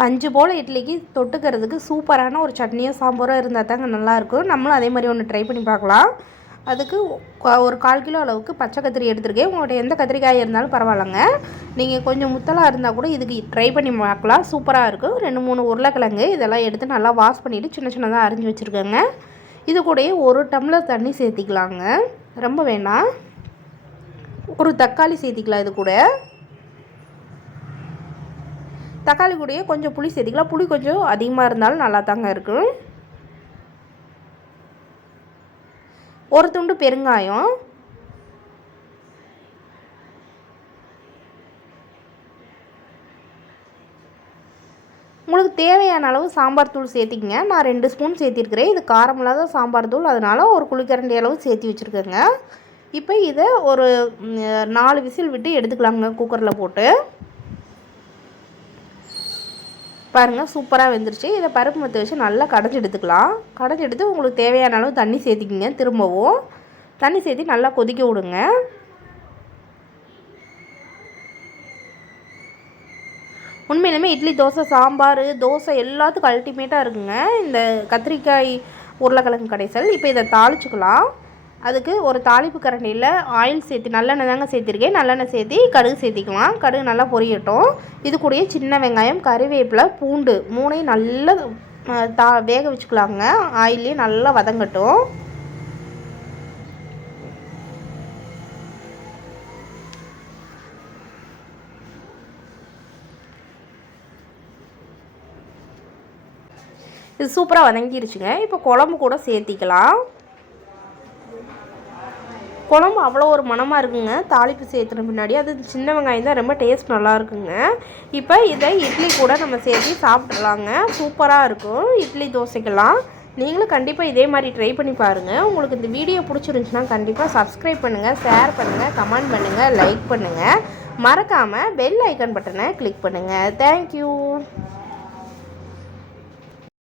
பஞ்சு போல் இட்லிக்கு தொட்டுக்கிறதுக்கு சூப்பரான ஒரு சட்னியோ சாம்பாரோ இருந்தால் தாங்க நல்லாயிருக்கும். நம்மளும் அதே மாதிரி ஒன்று ட்ரை பண்ணி பார்க்கலாம். அதுக்கு ஒரு 1/4 கிலோ அளவுக்கு பச்சை கத்திரி எடுத்துருக்கேன். உங்கள்கிட்ட எந்த கத்திரிக்காய் இருந்தாலும் பரவாயில்லைங்க. நீங்கள் கொஞ்சம் முத்தலாக இருந்தால் கூட இதுக்கு ட்ரை பண்ணி பார்க்கலாம், சூப்பராக இருக்கும். 2-3 உருளைக்கிழங்கு இதெல்லாம் எடுத்து நல்லா வாஷ் பண்ணிவிட்டு சின்ன சின்னதாக அரிஞ்சு வச்சுருக்கேங்க. இது கூடயே 1 டம்ளர் தண்ணி சேர்த்திக்கலாங்க, ரொம்ப வேண்டாம். ஒரு தக்காளி சேர்த்திக்கலாம். இது கூட தக்காளி கூடயே கொஞ்சம் புளி சேர்த்திக்கலாம். புளி கொஞ்சம் அதிகமாக இருந்தாலும் நல்லா தாங்க இருக்கும். ஒரு துண்டு பெருங்காயம், உங்களுக்கு தேவையான அளவு சாம்பார் தூள் சேர்த்திக்கங்க. நான் 2 ஸ்பூன் சேர்த்திருக்கிறேன். இது காரம் இல்லாத சாம்பார் தூள், அதனால் ஒரு குழிக்கரண்டி அளவு சேர்த்தி வச்சுருக்கேங்க. இப்போ இதை ஒரு 4 விசில் விட்டு எடுத்துக்கலாங்க குக்கரில் போட்டு. பாருங்கள், சூப்பராக வெந்துருச்சு. இதை பருப்பு மற்ற வச்சு நல்லா கடைஞ்சி எடுத்துக்கலாம். கடைஞ்சி எடுத்து உங்களுக்கு தேவையான அளவு தண்ணி சேர்த்திக்கிங்க. திரும்பவும் தண்ணி சேர்த்தி நல்லா கொதிக்க விடுங்க. உண்மையிலுமே இட்லி, தோசை, சாம்பார், தோசை எல்லாத்துக்கும் அல்டிமேட்டாக இருக்குங்க இந்த கத்திரிக்காய் உருளைக்கிழங்கு கடைசல். இப்போ இதை தாளிச்சுக்கலாம். அதுக்கு ஒரு தாளிப்பு கரண்டியில் ஆயில் சேர்த்து, நல்லெண்ணெய் தாங்க சேர்த்திருக்கேன். நல்லெண்ணெய் சேர்த்தி கடுகு சேர்த்திக்கலாம். கடுகு நல்லா பொரியட்டும். இது கூடயே சின்ன வெங்காயம், கறிவேப்பிலை, பூண்டு 3ஐயும் நல்லா வேக வச்சுக்கலாங்க. ஆயிலே நல்லா வதங்கட்டும். இது சூப்பராக வதங்கிருச்சுங்க. இப்போ குழம்பு கூட சேர்த்திக்கலாம். குழம்பு அவ்வளோ ஒரு மணமாக இருக்குங்க தாளிப்பு சேர்த்துன பின்னாடி. அது சின்ன வெங்காயம் தான் ரொம்ப டேஸ்ட் நல்லா இருக்குங்க. இப்போ இதை இட்லி கூட நம்ம சேர்த்து சாப்பிட்றலாங்க, சூப்பராக இருக்கும் இட்லி, தோசைக்கெல்லாம். நீங்களும் கண்டிப்பாக இதே மாதிரி ட்ரை பண்ணி பாருங்கள். உங்களுக்கு இந்த வீடியோ பிடிச்சிருந்துச்சுன்னா கண்டிப்பாக சப்ஸ்கிரைப் பண்ணுங்கள், ஷேர் பண்ணுங்கள், கமெண்ட் பண்ணுங்கள், லைக் பண்ணுங்கள். மறக்காமல் பெல் ஐக்கான் பட்டனை கிளிக் பண்ணுங்கள். தேங்க்யூ.